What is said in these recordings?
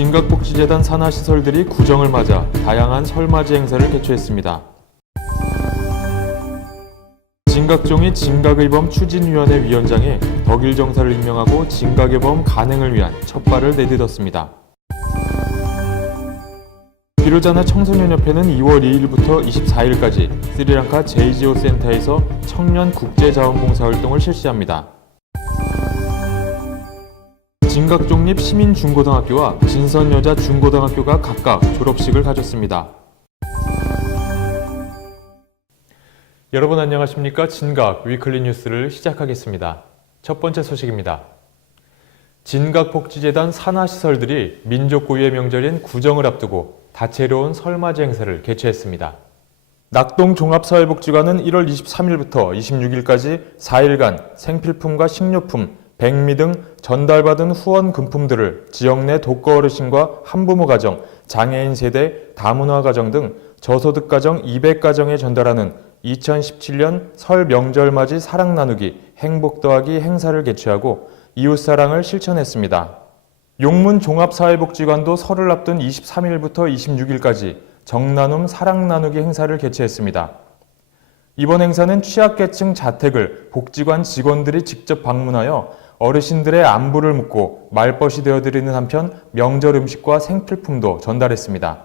진각복지재단 산하시설들이 구정을 맞아 다양한 설맞이 행사를 개최했습니다. 진각종이 진각의범 추진위원회 위원장이 덕일정사를 임명하고 진각의범 간행을 위한 첫 발을 내딛었습니다. 비로자나 청소년협회는 2월 2일부터 24일까지 스리랑카 제이지오 센터에서 청년 국제자원봉사활동을 실시합니다. 진각종립 시민중고등학교와 진선여자중고등학교가 각각 졸업식을 가졌습니다. 여러분 안녕하십니까? 진각 위클리 뉴스를 시작하겠습니다. 첫 번째 소식입니다. 진각복지재단 산하시설들이 민족 고유의 명절인 구정을 앞두고 다채로운 설맞이 행사를 개최했습니다. 낙동 종합사회복지관은 1월 23일부터 26일까지 4일간 생필품과 식료품, 백미 등 전달받은 후원 금품들을 지역 내 독거 어르신과 한부모 가정, 장애인 세대, 다문화 가정 등 저소득 가정 200가정에 전달하는 2017년 설 명절 맞이 사랑 나누기, 행복 더하기 행사를 개최하고 이웃사랑을 실천했습니다. 용문 종합사회복지관도 설을 앞둔 23일부터 26일까지 정나눔 사랑 나누기 행사를 개최했습니다. 이번 행사는 취약계층 자택을 복지관 직원들이 직접 방문하여 어르신들의 안부를 묻고 말벗이 되어드리는 한편 명절 음식과 생필품도 전달했습니다.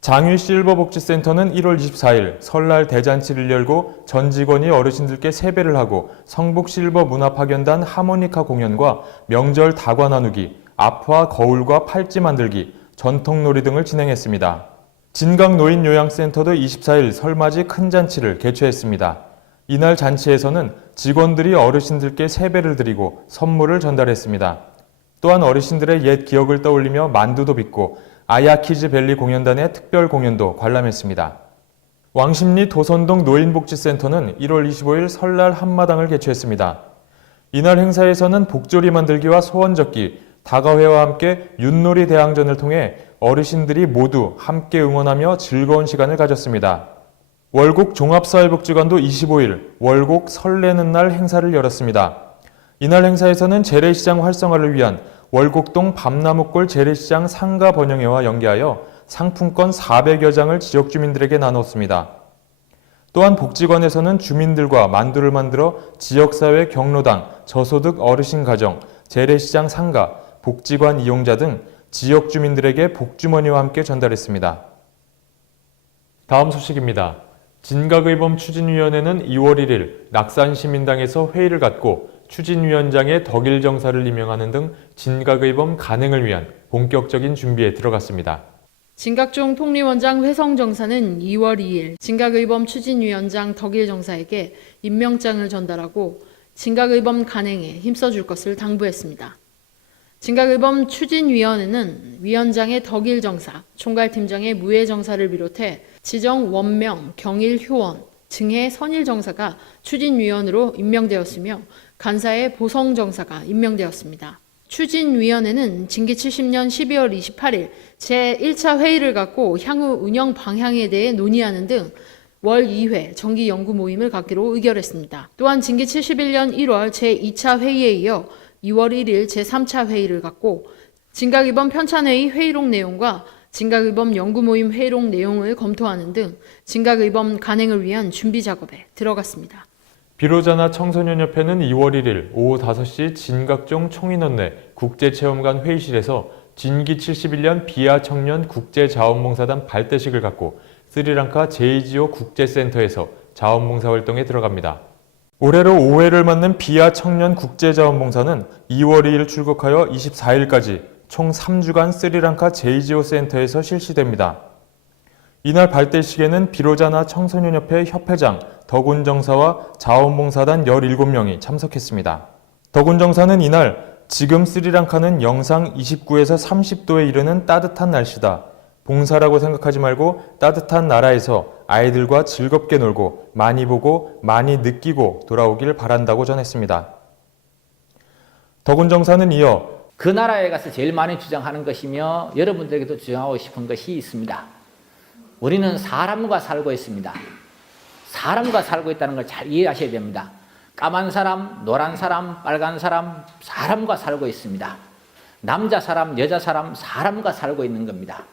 장위 실버복지센터는 1월 24일 설날 대잔치를 열고 전 직원이 어르신들께 세배를 하고 성북 실버 문화파견단 하모니카 공연과 명절 다과 나누기, 아프와 거울과 팔찌 만들기, 전통놀이 등을 진행했습니다. 진각노인요양센터도 24일 설맞이 큰 잔치를 개최했습니다. 이날 잔치에서는 직원들이 어르신들께 세배를 드리고 선물을 전달했습니다. 또한 어르신들의 옛 기억을 떠올리며 만두도 빚고 아야키즈밸리 공연단의 특별 공연도 관람했습니다. 왕십리 도선동 노인복지센터는 1월 25일 설날 한마당을 개최했습니다. 이날 행사에서는 복조리 만들기와 소원 적기, 다가회와 함께 윷놀이 대항전을 통해 어르신들이 모두 함께 응원하며 즐거운 시간을 가졌습니다. 월곡 종합사회복지관도 25일 월곡 설레는 날 행사를 열었습니다. 이날 행사에서는 재래시장 활성화를 위한 월곡동 밤나무골 재래시장 상가 번영회와 연계하여 상품권 400여 장을 지역 주민들에게 나눴습니다. 또한 복지관에서는 주민들과 만두를 만들어 지역사회 경로당, 저소득 어르신 가정, 재래시장 상가, 복지관 이용자 등 지역 주민들에게 복주머니와 함께 전달했습니다. 다음 소식입니다. 진각의범 추진위원회는 2월 1일 낙산시민당에서 회의를 갖고 추진위원장의 덕일정사를 임명하는 등 진각의범 간행을 위한 본격적인 준비에 들어갔습니다. 진각종 통리원장 회성정사는 2월 2일 진각의범 추진위원장 덕일정사에게 임명장을 전달하고 진각의범 간행에 힘써줄 것을 당부했습니다. 진각의범 추진위원회는 위원장의 덕일정사, 총괄팀장의 무예정사를 비롯해 지정 원명, 경일 효원, 증해 선일정사가 추진위원으로 임명되었으며 간사의 보성정사가 임명되었습니다. 추진위원회는 진기 70년 12월 28일 제1차 회의를 갖고 향후 운영 방향에 대해 논의하는 등 월 2회 정기 연구 모임을 갖기로 의결했습니다. 또한 진기 71년 1월 제2차 회의에 이어 2월 1일 제3차 회의를 갖고 진각의범 편찬회의 회의록 내용과 진각의범 연구모임 회의록 내용을 검토하는 등 진각의범 간행을 위한 준비 작업에 들어갔습니다. 비로자나 청소년협회는 2월 1일 오후 5시 진각종 총인원내 국제체험관 회의실에서 진기 71년 비하 청년 국제자원봉사단 발대식을 갖고 스리랑카 제이지오 국제센터에서 자원봉사활동에 들어갑니다. 올해로 5회를 맞는 비하 청년 국제자원봉사는 2월 2일 출국하여 24일까지 총 3주간 스리랑카 제이지오 센터에서 실시됩니다. 이날 발대식에는 비로자나 청소년협회 협회장 덕운정사와 자원봉사단 17명이 참석했습니다. 덕운정사는 이날 지금 스리랑카는 영상 29에서 30도에 이르는 따뜻한 날씨다. 봉사라고 생각하지 말고 따뜻한 나라에서 아이들과 즐겁게 놀고 많이 보고 많이 느끼고 돌아오길 바란다고 전했습니다. 덕운정사는 이어 그 나라에 가서 제일 많이 주장하는 것이며 여러분들에게도 주장하고 싶은 것이 있습니다. 우리는 사람과 살고 있습니다. 사람과 살고 있다는 걸 잘 이해하셔야 됩니다. 까만 사람, 노란 사람, 빨간 사람, 사람과 살고 있습니다. 남자 사람, 여자 사람, 사람과 살고 있는 겁니다.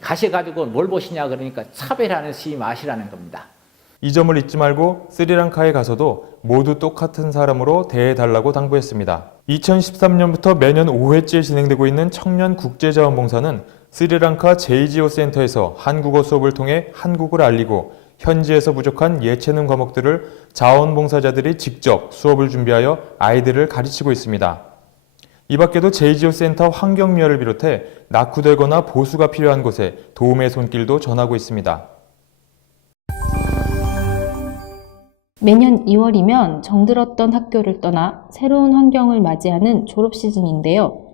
가셔가지고 뭘 보시냐 그러니까 차별하지 마시라는 겁니다. 이 점을 잊지 말고 스리랑카에 가서도 모두 똑같은 사람으로 대해달라고 당부했습니다. 2013년부터 매년 5회째 진행되고 있는 청년 국제자원봉사는 스리랑카 제이지오 센터에서 한국어 수업을 통해 한국을 알리고 현지에서 부족한 예체능 과목들을 자원봉사자들이 직접 수업을 준비하여 아이들을 가르치고 있습니다. 이 밖에도 제이지오 센터 환경미화를 비롯해 낙후되거나 보수가 필요한 곳에 도움의 손길도 전하고 있습니다. 매년 2월이면 정들었던 학교를 떠나 새로운 환경을 맞이하는 졸업 시즌인데요.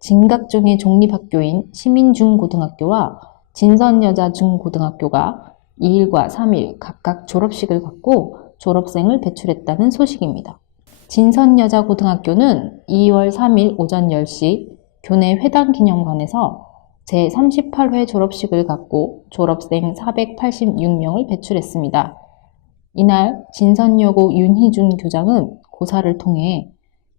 진각종의 종립학교인 시민중고등학교와 진선여자중고등학교가 2일과 3일 각각 졸업식을 갖고 졸업생을 배출했다는 소식입니다. 진선여자고등학교는 2월 3일 오전 10시 교내 회당기념관에서 제38회 졸업식을 갖고 졸업생 486명을 배출했습니다. 이날 진선여고 윤희준 교장은 고사를 통해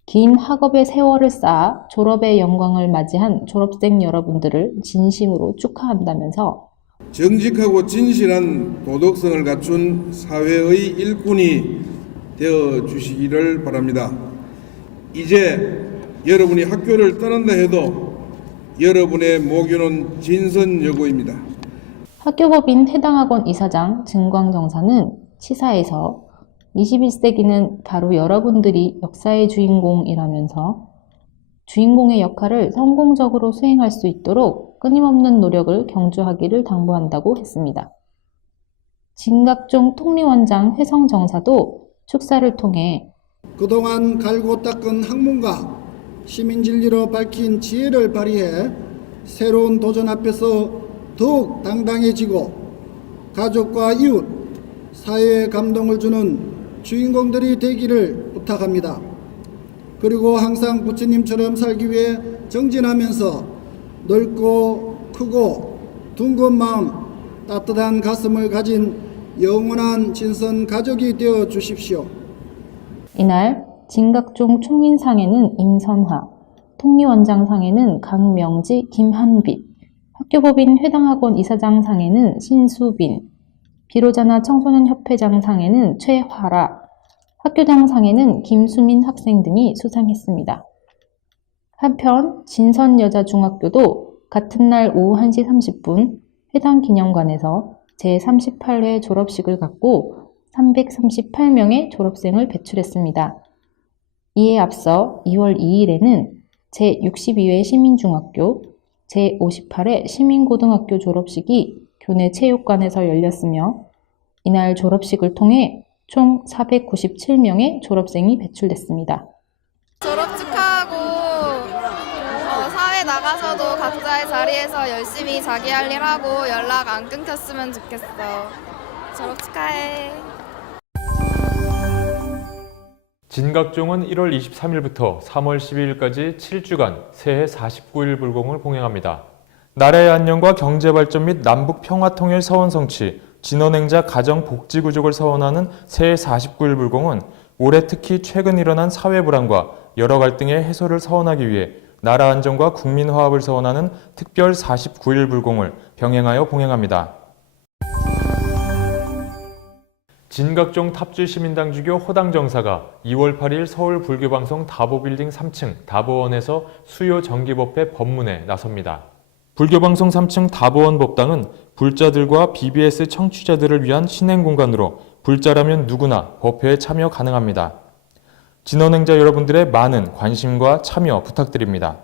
긴 학업의 세월을 쌓아 졸업의 영광을 맞이한 졸업생 여러분들을 진심으로 축하한다면서 정직하고 진실한 도덕성을 갖춘 사회의 일꾼이 되어 주시기를 바랍니다. 이제 여러분이 학교를 떠난다 해도 여러분의 모교는 진선여고입니다. 학교법인 해당학원 이사장 증광정사는 시사에서 21세기는 바로 여러분들이 역사의 주인공이라면서 주인공의 역할을 성공적으로 수행할 수 있도록 끊임없는 노력을 경주하기를 당부한다고 했습니다. 진각종 통리원장 회성정사도 축사를 통해 그동안 갈고 닦은 학문과 시민진리로 밝힌 지혜를 발휘해 새로운 도전 앞에서 더욱 당당해지고 가족과 이웃, 사회에 감동을 주는 주인공들이 되기를 부탁합니다. 그리고 항상 부처님처럼 살기 위해 정진하면서 넓고 크고 둥근 마음, 따뜻한 가슴을 가진 영원한 진선 가족이 되어 주십시오. 이날 진각종 총인상에는 임선화, 통리원장상에는 강명지, 김한빛, 학교법인 회당학원 이사장상에는 신수빈, 비로자나 청소년협회장상에는 최화라, 학교장상에는 김수민 학생 등이 수상했습니다. 한편 진선여자중학교도 같은 날 오후 1시 30분 회당기념관에서 제38회 졸업식을 갖고 338명의 졸업생을 배출했습니다. 이에 앞서 2월 2일에는 제62회 시민중학교, 제58회 시민고등학교 졸업식이 교내 체육관에서 열렸으며 이날 졸업식을 통해 총 497명의 졸업생이 배출됐습니다. 졸업 축하하고 사회 나가서도 각자의 자리에서 열심히 자기 할 일 하고 연락 안 끊겼으면 좋겠어. 졸업 축하해. 진각종은 1월 23일부터 3월 12일까지 7주간 새해 49일 불공을 봉행합니다. 나라의 안녕과 경제발전 및 남북 평화통일 서원 성취, 진언행자 가정복지구족을 서원하는 새해 49일 불공은 올해 특히 최근 일어난 사회 불안과 여러 갈등의 해소를 서원하기 위해 나라 안정과 국민 화합을 서원하는 특별 49일 불공을 병행하여 봉행합니다. 진각종 탑주시민당 주교 호당 정사가 2월 8일 서울 불교방송 다보빌딩 3층 다보원에서 수요 정기법회 법문에 나섭니다. 불교방송 3층 다보원 법당은 불자들과 BBS 청취자들을 위한 신행 공간으로 불자라면 누구나 법회에 참여 가능합니다. 진언행자 여러분들의 많은 관심과 참여 부탁드립니다.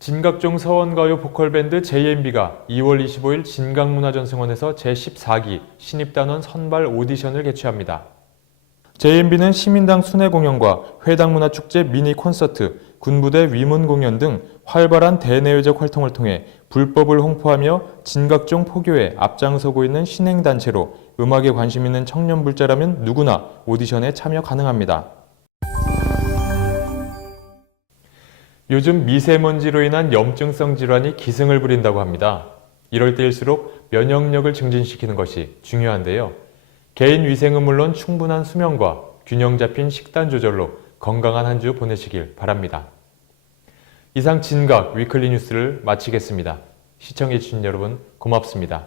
진각종 서원가요 보컬밴드 JMB가 2월 25일 진각문화전승원에서 제14기 신입단원 선발 오디션을 개최합니다. JMB는 시민당 순회 공연과 회당문화축제 미니 콘서트, 군부대 위문 공연 등 활발한 대내외적 활동을 통해 불법을 홍보하며 진각종 포교에 앞장서고 있는 신행단체로 음악에 관심 있는 청년 불자라면 누구나 오디션에 참여 가능합니다. 요즘 미세먼지로 인한 염증성 질환이 기승을 부린다고 합니다. 이럴 때일수록 면역력을 증진시키는 것이 중요한데요. 개인 위생은 물론 충분한 수면과 균형 잡힌 식단 조절로 건강한 한 주 보내시길 바랍니다. 이상 진각 위클리 뉴스를 마치겠습니다. 시청해주신 여러분 고맙습니다.